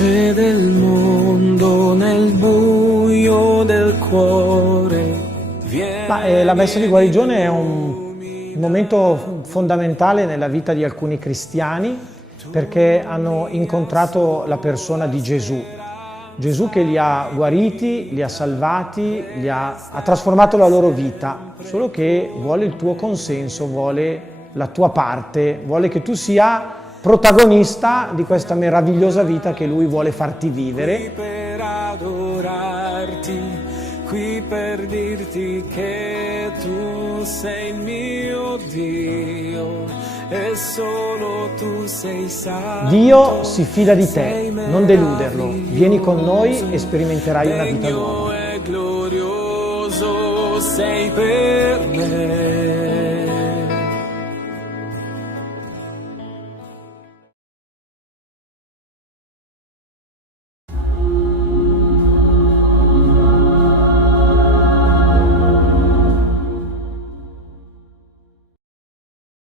luce del mondo nel buio del cuore. La messa di guarigione è un momento fondamentale nella vita di alcuni cristiani perché hanno incontrato la persona di Gesù. Gesù che li ha guariti, li ha salvati, ha trasformato la loro vita, solo che vuole il tuo consenso, vuole la tua parte, vuole che tu sia protagonista di questa meravigliosa vita che Lui vuole farti vivere. Qui per adorarti, qui per dirti che tu sei il mio Dio e solo tu sei santo. Dio si fida di te, non deluderlo. Vieni con noi e sperimenterai una vita nuova. Degno e glorioso sei per me.